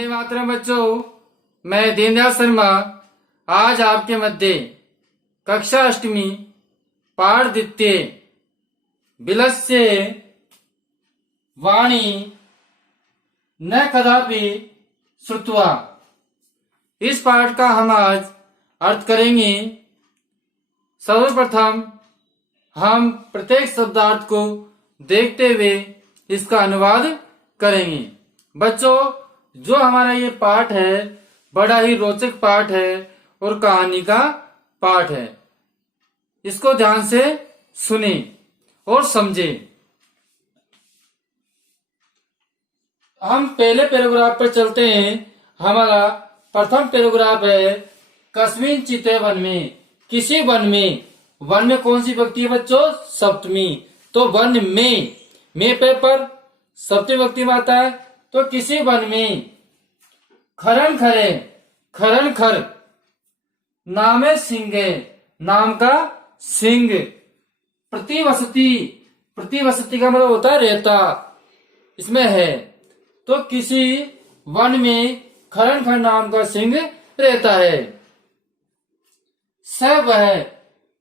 वंदे मातरम बच्चों, मैं दीनदयाल शर्मा आज आपके मध्य कक्षा अष्टमी पाठ द्वितीय विलस्य वाणी न कदापि श्रुत्वा इस पाठ का हम आज अर्थ करेंगे। सर्वप्रथम हम प्रत्येक शब्दार्थ को देखते हुए इसका अनुवाद करेंगे। बच्चों, जो हमारा ये पाठ है बड़ा ही रोचक पाठ है और कहानी का पाठ है। इसको ध्यान से सुने और समझे। हम पहले पैराग्राफ पर चलते हैं। हमारा प्रथम पैराग्राफ है कस्मिन चिते वन में, किसी वन में। वन में कौन सी विभक्ति है बच्चों? सप्तमी। तो वन में पर सप्तमी विभक्ति में आता है। तो किसी वन में खरन खरे, खरन खर, नामे सिंह, नाम का सिंह, प्रतिवसती, प्रतिवसती का मतलब होता है रहता, इसमें है। तो किसी वन में खरन खर नाम का सिंह रहता है। स वह,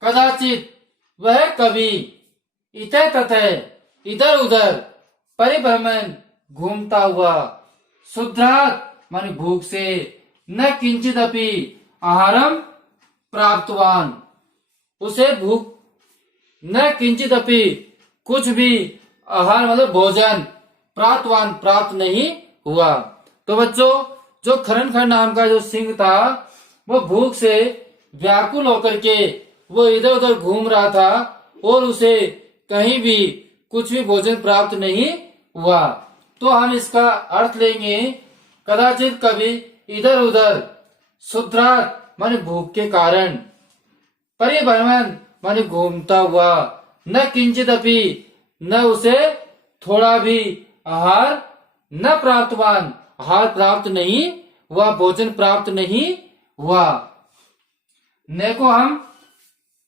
कदाचित वह कभी, इतः ततः इधर उधर, परिभ्रमण घूमता हुआ, शुद्धात् माने भूख से, न किंचित अपि आहारम प्राप्तवान, उसे भूख, न किंचित अपि कुछ भी, आहार मतलब भोजन, प्राप्तवान प्राप्त नहीं हुआ। तो बच्चों, जो खरन खर नाम का जो सिंह था वो भूख से व्याकुल होकर के वो इधर उधर घूम रहा था और उसे कहीं भी कुछ भी भोजन प्राप्त नहीं हुआ। तो हम इसका अर्थ लेंगे कदाचित कभी, इधर उधर, शुद्धात् माने भूख के कारण, परिभ्रमण माने घूमता हुआ, न किंचित अपि न उसे थोड़ा भी, आहार न प्राप्तवान आहार प्राप्त नहीं हुआ, भोजन प्राप्त नहीं हुआ। न को हम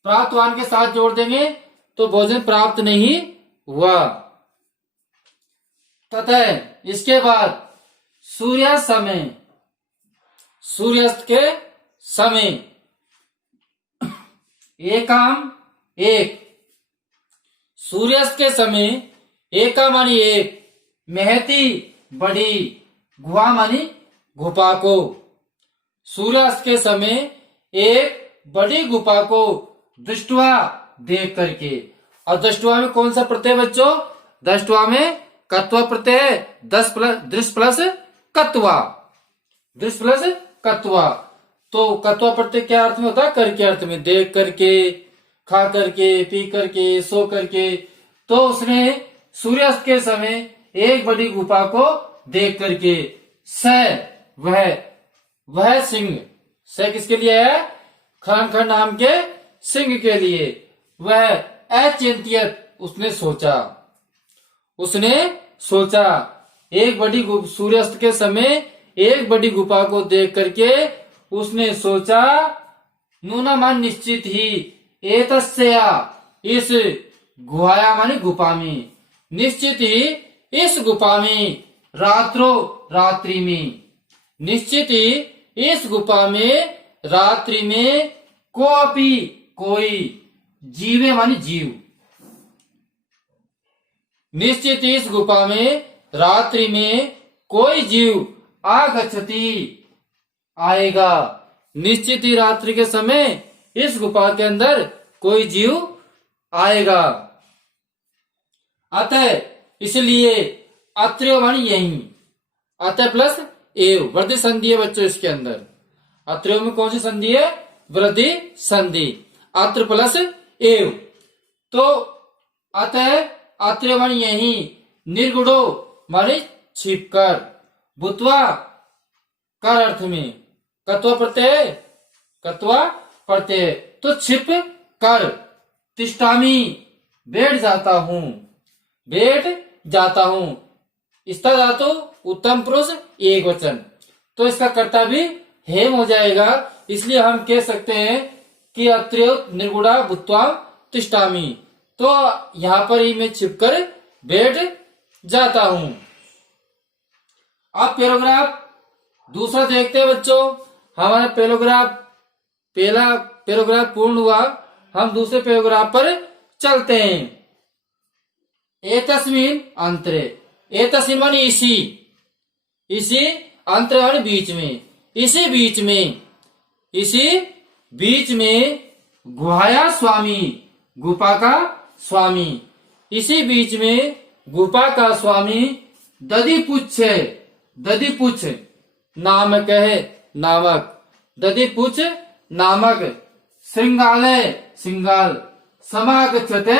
प्राप्तवान के साथ जोड़ देंगे तो भोजन प्राप्त नहीं हुआ। तथा इसके बाद सूर्यास्त समय, सूर्यास्त के समय, एकाम एक, सूर्यास्त के समय, एका मानी एक, महती बड़ी, गुहा मानी गुफा को, सूर्यास्त के समय एक बड़ी गुफा को दृष्टवा देख करके। और दृष्टवा में कौन सा प्रत्यय बच्चों? दृष्टवा में कत्वा प्रत्यय, दृष्ट प्लस कत्वा, दृष्ट प्लस कत्वा। तो कत्वा प्रत्यय क्या अर्थ में होता है? कर के अर्थ में, देख करके, खा करके, पी करके, सो करके। तो उसने सूर्यास्त के समय एक बड़ी गुफा को देख करके, स वह सिंह, स किसके लिए है? खरन खर नाम के सिंह के लिए। वह अचिंत्यत, उसने सोचा, उसने सोचा, एक बड़ी सूर्यास्त के समय एक बड़ी गुफा को देख करके उसने सोचा, नूनमान निश्चित ही, एतस्या इस गुहाया मानी गुफा में, निश्चित ही इस गुफा में, रात्रो रात्रि में, निश्चित ही इस गुफा में रात्रि में, कोपी कोई, जीवे मानी जीव, निश्चित इस गुफा में रात्रि में कोई जीव आगच्छति आएगा, निश्चित ही रात्रि के समय इस गुफा के अंदर कोई जीव आएगा। अतः इसलिए, अत्र्यो मानी यही, अतः प्लस एव, वृद्धि संधि है बच्चों इसके अंदर। अत्र्यो में कौन सी संधि है? वृद्धि संधि, अत्र प्लस एव। तो अतः अत्र्यो मानी यही, निर्गुणो मानी छिपकर, भूत्वा कर अर्थ में, कत्वा प्रत्यय, कत्वा प्रत्यय, तो छिप कर, तिष्ठामी बैठ जाता हूं, बैठ जाता हूं। स्था धातु उत्तम पुरुष एक वचन, तो इसका कर्ता भी हेम हो जाएगा। इसलिए हम कह सकते हैं कि अत्र्यो निर्गुणा भूत्वा तिष्ठामी। तो यहाँ पर ही मैं छिपकर बैठ जाता हूं। अब पैराग्राफ दूसरा देखते हैं बच्चों, हमारा पहला पैराग्राफ पूर्ण हुआ, हम दूसरे पैराग्राफ पर चलते हैं। एतस्मिन अंतरे, एतस्मिन माने इसी अंतर माने बीच में, इसी बीच में गुहाया स्वामी, गुफा का स्वामी, इसी बीच में गुफा का स्वामी दधिपुच्छ नामक है, दधिपुच्छ नामक श्रृंगाल समागच्छते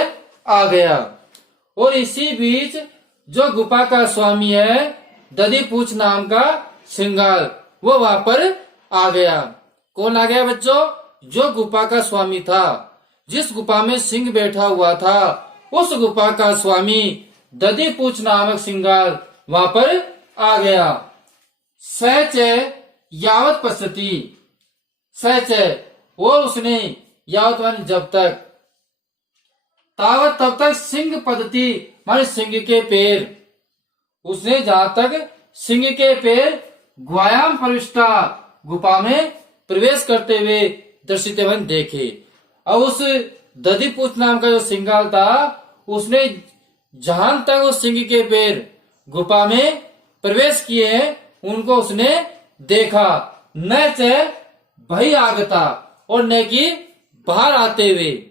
आ गया। और इसी बीच जो गुफा का स्वामी है दधिपुच्छ नाम का श्रृंगाल, वो वहां पर आ गया। कौन आ गया बच्चों? जो गुफा का स्वामी था, जिस गुफा में सिंह बैठा हुआ था, उस गुफा का स्वामी दधिपुच्छ नामक श्रृंगाल वहां पर आ गया। सच यावत पश्यति, सच और उसने यावत माने जब तक, तावत तब तक सिंह पद्धति माने सिंह के पैर, उसने जहां तक सिंह के पैर गुहायाम प्रविष्टा गुफा में प्रवेश करते हुए दर्शितवन देखे। अब उस दधिपुच्छ नाम का जो श्रृंगाल था, उसने जहां तक उस सिंह के पैर गुफा में प्रवेश किए उनको उसने देखा। न च भई आगता, और न कि बाहर आते हुए।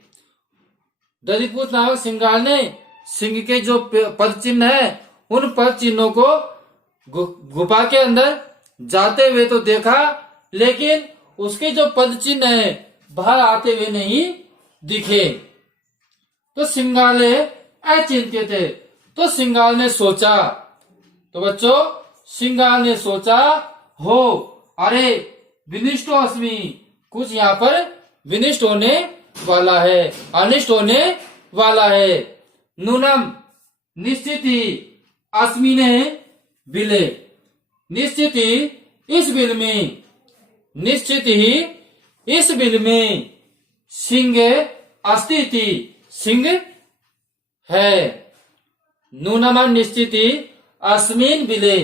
दधिपुच्छ नामक श्रृंगाल ने सिंह के जो पद चिन्ह है, उन पद चिन्हों को गुफा के अंदर जाते हुए तो देखा, लेकिन उसके जो पद चिन्ह है बाहर आते हुए नहीं दिखे। तो श्रृंगाले अचिंत्य थे, तो श्रृंगाल ने सोचा, तो बच्चों श्रृंगाल ने सोचा, हो अरे विनिष्टो अस्मि, कुछ यहाँ पर विनिष्ट होने वाला है, अनिष्ट होने वाला है। नूनम निश्चित ही अस्मिने बिले, निश्चित ही इस बिल में, निश्चित ही इस बिल में सिंह अस्तित्व, सिंह है। नूनम निश्चित ही अस्मिन बिले,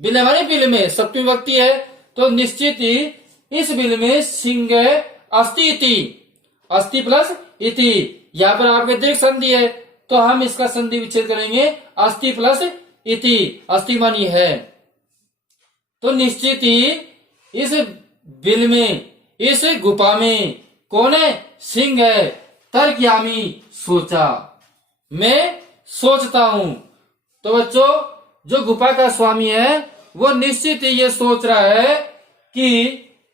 बिले माने बिल में सप्तमी विभक्ति है, तो निश्चित ही इस बिल में सिंह अस्तित्व, अस्ति प्लस इति, यहाँ पर आपके देख संधि है, तो हम इसका संधि विच्छेद करेंगे, अस्ति प्लस इति, अस्ति मानी है। तो निश्चित ही इस बिल में, इस गुफा में कौन है? सिंह है। तर्कयामी, सोचा, मैं सोचता हूं। तो बच्चों जो गुफा का स्वामी है वो निश्चित ही ये सोच रहा है कि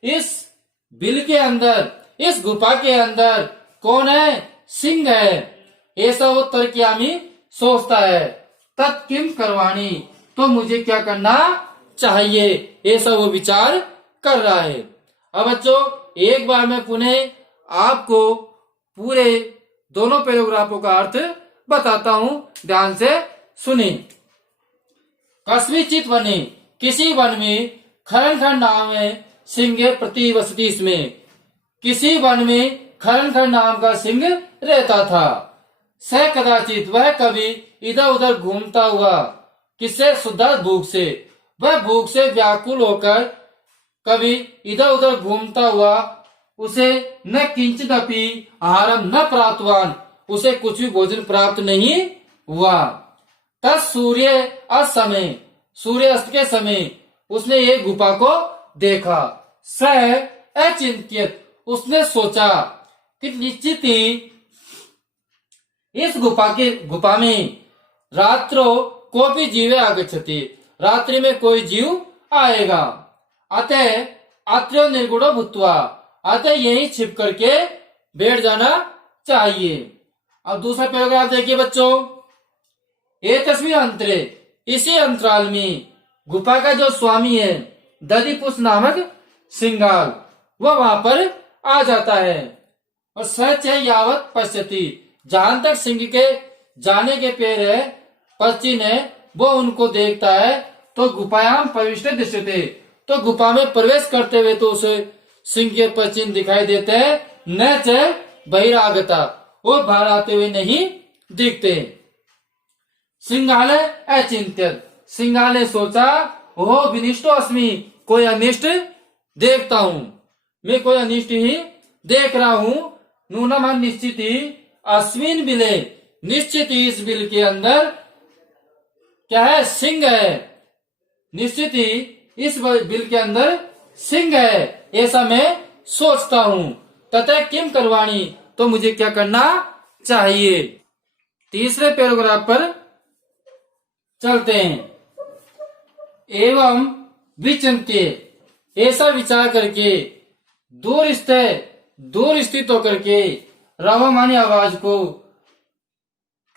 इस बिल के अंदर, इस गुफा के अंदर कौन है? सिंह है। ऐसा वो तर्कयामी सोचता है। तत्किम करवाणी, तो मुझे क्या करना चाहिए, ऐसा वो विचार कर रहा है। अब बच्चों एक बार मैं पुनः आपको पूरे दोनों पैराग्राफों का अर्थ बताता हूं, ध्यान से सुनिए। कस्मिचित वने, किसी वन में खरन खंड नाम है सिंह प्रति वसती, इसमें किसी वन में खरन खंड नाम का सिंह रहता था। स कदाचित, वह कभी इधर उधर घूमता हुआ, किससे? शुद्धार्थ भूख से। वह भूख से व्याकुल होकर कभी इधर उधर घूमता हुआ, उसे न किंचित अपि आहारम न प्राप्तवान, उसे कुछ भी भोजन प्राप्त नहीं हुआ। तब सूर्य असमय, सूर्य अस्त के समय उसने एक गुफा को देखा। स अचिंत्यत, उसने सोचा कि निश्चित ही इस गुफा में रात्रो कोपी जीवे आगच्छति, रात्रि में कोई जीव आएगा। अतः अत्रो निर्गुणो भूत्वा, अतः यही छिप करके बैठ जाना चाहिए। अब दूसरा पैराग्राफ देखिए बच्चों। एक तस्वीर अंतरे, इसी अंतराल में गुफा का जो स्वामी है दधिपुच्छ नामक श्रृंगाल, वह वहां पर आ जाता है। और सच है यावत पश्यति, जहां तक सिंह के जाने के पैर है, पश्चिम है, वो उनको देखता है। तो गुफायाम प्रविष्ट दृश्यते, तो गुफा में प्रवेश करते हुए तो उसे सिंह के पश्चिम दिखाई देते हैं। न च बहिरागता, वो बाहर आते हुए नहीं दिखते। सिंहाले अचिंत्यत, सिंहाल ने सोचा, ओह विनिष्टो अस्मि, कोई अनिष्ट देखता हूं, मैं कोई अनिष्ट ही देख रहा हूं। नूनमान निश्चित ही अश्विन बिले, निश्चित ही इस बिल के अंदर क्या है, सिंह है। निश्चित ही इस बिल के अंदर सिंह है, ऐसा मैं सोचता हूं। तथा किम करवाणी, तो मुझे क्या करना चाहिए। तीसरे पैराग्राफ पर चलते हैं। एवं विचिंत्य, ऐसा विचार करके, दूर स्थित होकर के रवमानी आवाज को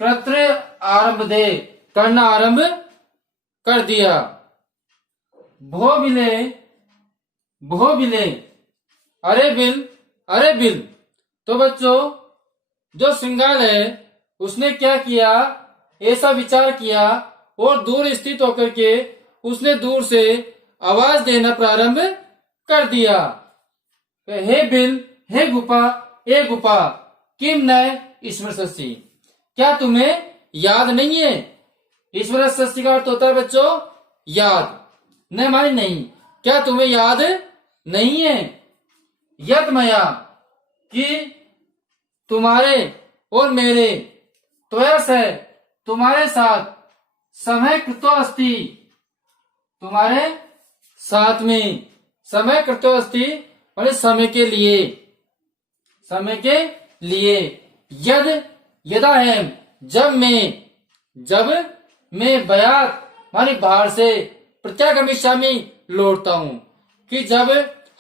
कृत्र आरंभ दे, करना आरंभ कर दिया। भो बिले, अरे बिल। तो बच्चों, जो श्रृंगार है उसने क्या किया, ऐसा विचार किया और दूर स्थित होकर के उसने दूर से आवाज देना प्रारंभ कर दिया। हे बिल, हे गुपा, ए गुपा, किम न स्मृति, क्या तुम्हें याद नहीं है। स्मृति का अर्थ होता है बच्चों याद, न मानी नहीं, क्या तुम्हें याद नहीं है। यद मया, कि तुम्हारे और मेरे, त्वयस है तुम्हारे साथ, समय कृतो अस्ति, तुम्हारे साथ में, समय कृतो अस्ति और समय के लिए, यदा है जब मैं बयात मानी बाहर से, प्रत्यागमिष्यामि लौटता हूं, कि जब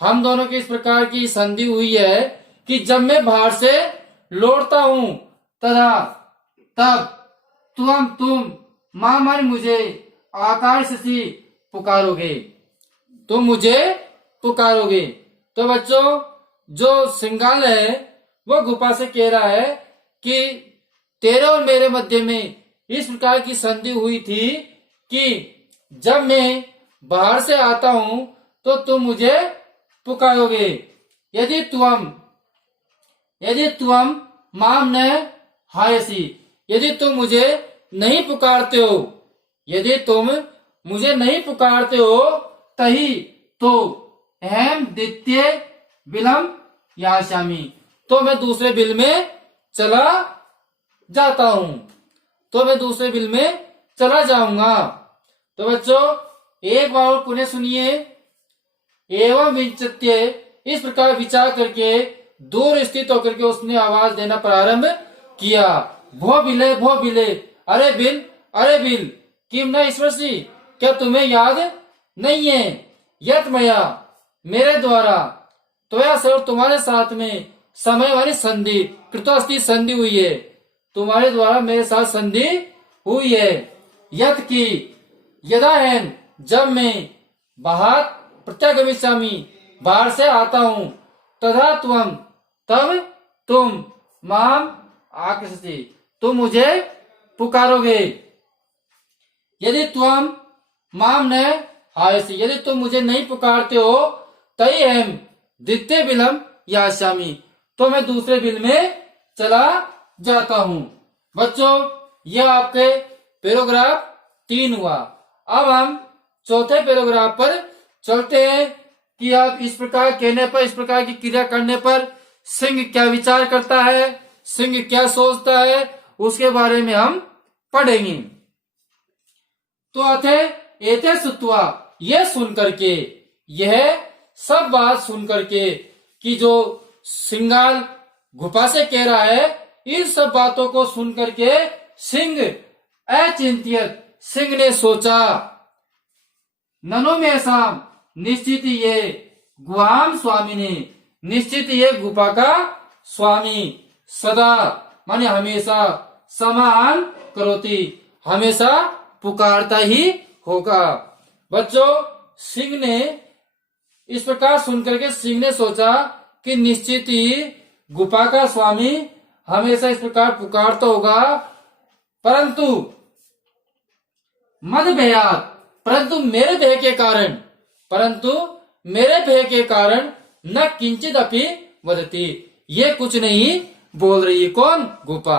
हम दोनों की इस प्रकार की संधि हुई है कि जब मैं बाहर से लौटता हूं, तब तुम मां मानी मुझे आकाश से पुकारोगे, तुम मुझे पुकारोगे। तो बच्चों, जो श्रृंगाल है वो गुफा से कह रहा है कि तेरे और मेरे मध्य में इस प्रकार की संधि हुई थी कि जब मैं बाहर से आता हूं तो तुम मुझे पुकारोगे। यदि तुम माम न हायसी, यदि तुम मुझे नहीं पुकारते हो, यदि तुम मुझे नहीं पुकारते हो, तही तो अहम द्वितीय बिलम याशामी, तो मैं दूसरे बिल में चला जाता हूं, तो मैं दूसरे बिल में चला जाऊंगा। तो बच्चों, एक बार और पुनः सुनिए। एवं विचित्य, इस प्रकार विचार करके दूर स्थित होकर के उसने आवाज देना प्रारंभ किया। भो बिले, अरे बिल, किम न स्मृति, क्या तुम्हें याद नहीं है। यत मया, मेरे द्वारा, त्वया से और तुम्हारे साथ में, समय वाली संधि, कृतोस्ति संधि हुई है, तुम्हारे द्वारा मेरे साथ संधि हुई है। यत की, यदा है जब मैं बाहर, प्रत्यागमिष्यामि बाहर से आता हूं, तथा तब तुम माम आकृष्यसि, तुम मुझे पुकारोगे। यदि तुम माम न हायसी, यदि तुम मुझे नहीं पुकारते हो, तई अहम द्वितीय बिलम यास्यामि, तो मैं दूसरे बिल में चला जाता हूं। बच्चों, यह आपके पैराग्राफ 3 हुआ। अब हम चौथे पैराग्राफ पर चलते हैं कि आप इस प्रकार कहने पर, इस प्रकार की क्रिया करने पर सिंह क्या विचार करता है, सिंह क्या सोचता है, उसके बारे में हम पढ़ेंगे। तो अथे एते सुत्वा, यह सुन करके, यह सब बात सुन करके कि जो सिंगाल गुफा से कह रहा है, इन सब बातों को सुन करके सिंह अचिंतित, सिंह ने सोचा, ननो में साम, निश्चित ये गुहाम स्वामी ने, निश्चित ये गुफा का स्वामी, सदा माने हमेशा, समान करोती, हमेशा पुकारता ही होगा। बच्चों, सिंह ने इस प्रकार सुनकर के सिंह ने सोचा कि निश्चित ही गुफा का स्वामी हमेशा इस प्रकार पुकारता होगा, परंतु मद भयात, परंतु मेरे भय के कारण न किंचित अपि वदति, ये कुछ नहीं बोल रही है। कौन? गुफा।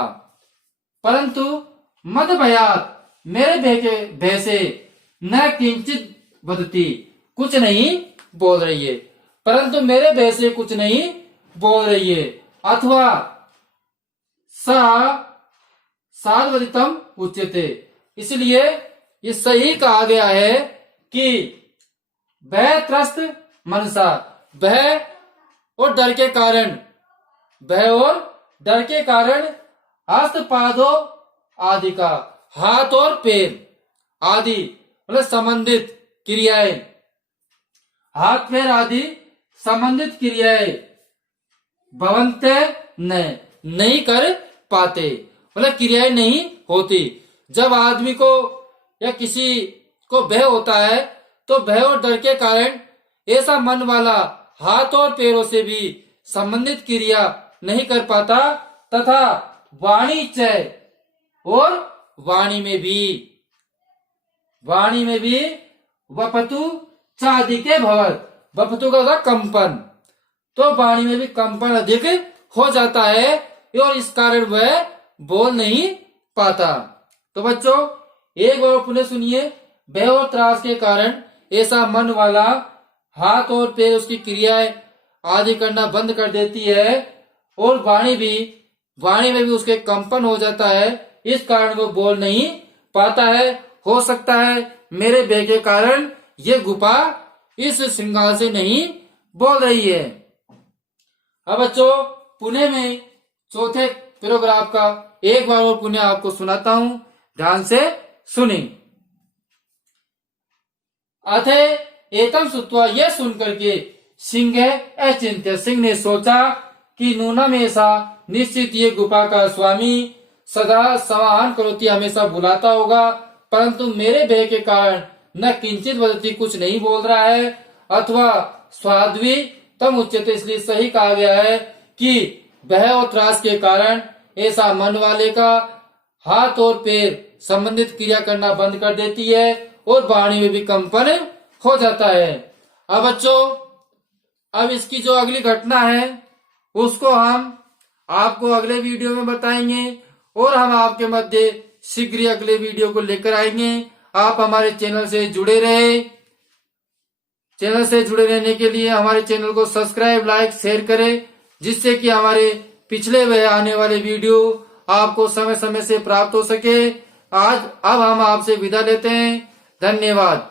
परंतु मद भयात, मेरे भय से न किंचित वदति, कुछ नहीं बोल रही है, परंतु मेरे भय से कुछ नहीं बोल रही है। अथवा सा साधवदितम उच्यते, इसलिए ये सही कहा गया है कि भय त्रस्त मनसा, भय और डर के कारण, भय और डर के कारण हस्तपादों आदि का, हाथ और पैर आदि मतलब संबंधित क्रियाएं, हाथ पैर आदि संबंधित क्रियाएं भवन्ते नहीं कर पाते, मतलब क्रियाएं नहीं होती। जब आदमी को या किसी को भय होता है तो भय और डर के कारण ऐसा मन वाला हाथ और पैरों से भी संबंधित क्रिया नहीं कर पाता, तथा वाणी चय और वाणी में भी वपतु चादि के भवत, वपतु का होता कंपन, तो वाणी में भी कंपन अधिक हो जाता है और इस कारण वह बोल नहीं पाता। तो बच्चों एक बार पुनः सुनिए, भय और त्रास के कारण ऐसा मन वाला हाथ और पैर उसकी क्रियाएं आदि करना बंद कर देती है और वाणी में भी उसके कंपन हो जाता है, इस कारण वो बोल नहीं पाता है। हो सकता है मेरे भय के कारण ये गुफा इस श्रृंगार से नहीं बोल रही है। अब बच्चों पुणे में चौथे पैराग्राफ का एक बार और पुनः आपको सुनाता हूं, ध्यान से सुनी। अथे एतम सुत्वा, यह सुनकर के सिंह अचिंत्य, सिंह ने सोचा कि नूनम ऐसा निश्चित ये गुफा का स्वामी सदा समाहन करोति, हमेशा बुलाता होगा, परंतु मेरे भय के कारण न किंचित वदति, कुछ नहीं बोल रहा है। अथवा स्वाद्वी तम उच्यते, इसलिए सही कहा गया है कि भय और त्रास के कारण ऐसा मन वाले का हाथ और पैर संबंधित क्रिया करना बंद कर देती है और वाणी में भी कंपन हो जाता है। अब बच्चों अब इसकी जो अगली घटना है उसको हम आपको अगले वीडियो में बताएंगे और हम आपके मध्य शीघ्र ही अगले वीडियो को लेकर आएंगे। आप हमारे चैनल से जुड़े रहे, चैनल से जुड़े रहने के लिए हमारे चैनल को सब्सक्राइब, लाइक, शेयर करें, जिससे कि हमारे पिछले व आने वाले वीडियो आपको समय समय से प्राप्त हो सके। अब हम आपसे विदा लेते हैं। धन्यवाद।